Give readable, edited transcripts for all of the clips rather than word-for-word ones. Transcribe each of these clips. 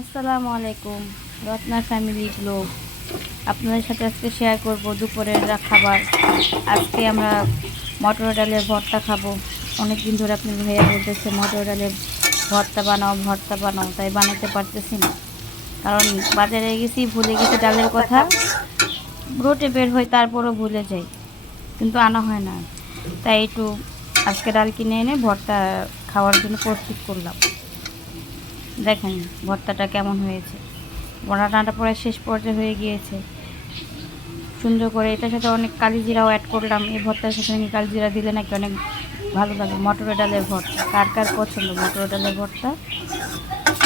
আসসালামু আলাইকুম Ratna family blog. আপনাদের সাথে আজকে শেয়ার করব দুপুরের খাবার। আজকে আমরা মটর ডালের ভর্তা খাবো। অনেক দিন ধরে আপনার ভাইয়া বলতেছে মটর ডালের ভর্তা বানাও, তাই বানাতে পারতেছি না, কারণ বাজারে গেছি, ভুলে গেছি ডালের কথা। রোটে বের হয় তারপরও ভুলে যাই, কিন্তু আনা হয় না। তাই একটু আজকে ডাল কিনে এনে ভর্তা খাওয়ার জন্য প্রস্তুত করলাম। দেখেন ভর্তাটা কেমন হয়েছে। রান্নাটা প্রায় শেষ পর্যায়ে হয়ে গিয়েছে। সুন্দর করে এটার সাথে অনেক কালিজিরাও অ্যাড করলাম। এই ভর্তার সাথে নাকি কালিজিরা দিলে নাকি অনেক ভালো লাগে। মটর ডালের ভর্তা কার কার পছন্দ মটর ডালের ভর্তা?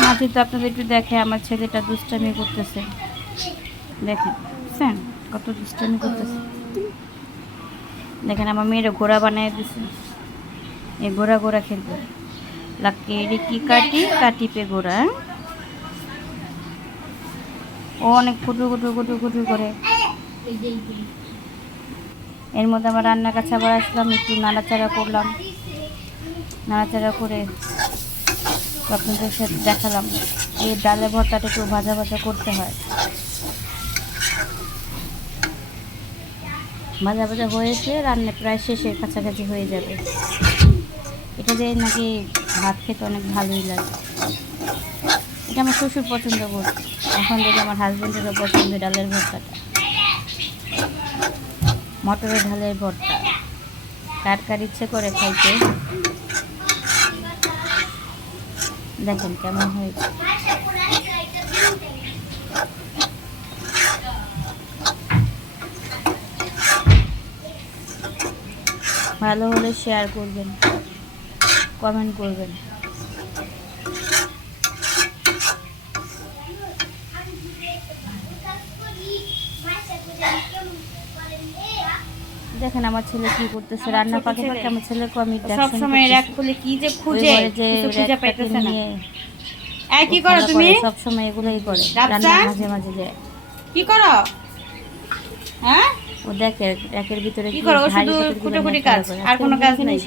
মাঝে তো আপনাদের একটু দেখে আমার ছেলেটা দুষ্টামি করতেছে, দেখেন বুঝছেন কত দুষ্টামি করতেছে। দেখেন আমার মেয়েরা ঘোড়া বানিয়ে দিছে, এই ঘোড়া ঘোড়া খেলবে। লাকি রিকি কাটি কাটি পে ঘোড়া। ও অনেক কুটুর কুটুর কুটুর কুটুর করে। এর মধ্যে আমার রান্নার কাছে আবার আসলাম, একটু নাড়াচাড়া করলাম। নাড়াচাড়া করে আপনাদের সাথে দেখালাম এই ডালের ভর্তাটা একটু ভাজা ভাজা করতে হয়। ভাজা ভাজা হয়েছে, রান্না প্রায় শেষের কাছাকাছি হয়ে যাবে। এটা দিয়ে নাকি ভাত খেতে অনেক ভালোই লাগে। এটা আমার শ্বশুর পছন্দ করছে, এখন থেকে আমার হাজব্যান্ডেরও পছন্দ ডালের ভর্তাটা। মটরের ডালের ভর্তা কার কার ইচ্ছে করে খাইতে। দেখেন কেমন হয়েছে। ভালো হলে শেয়ার করবেন, কমেন্ট করবেন। দেখেন আমার ছেলে কি করতেছে, রান্না পাকে পাকে আমার ছেলেকে আমি সব সময় র‍্যাক খুলে কি যে খুঁজে খুঁজে পাইতেছে না। এই কি করো তুমি? সব সময় এগুলোই করে, রান্না মাঝে মাঝে যায়। কি করো? হ্যাঁ ও দেখে র‍্যাকের ভিতরে কি করো? শুধু কুটোকুটি কাজ, আর কোনো কাজ নেই।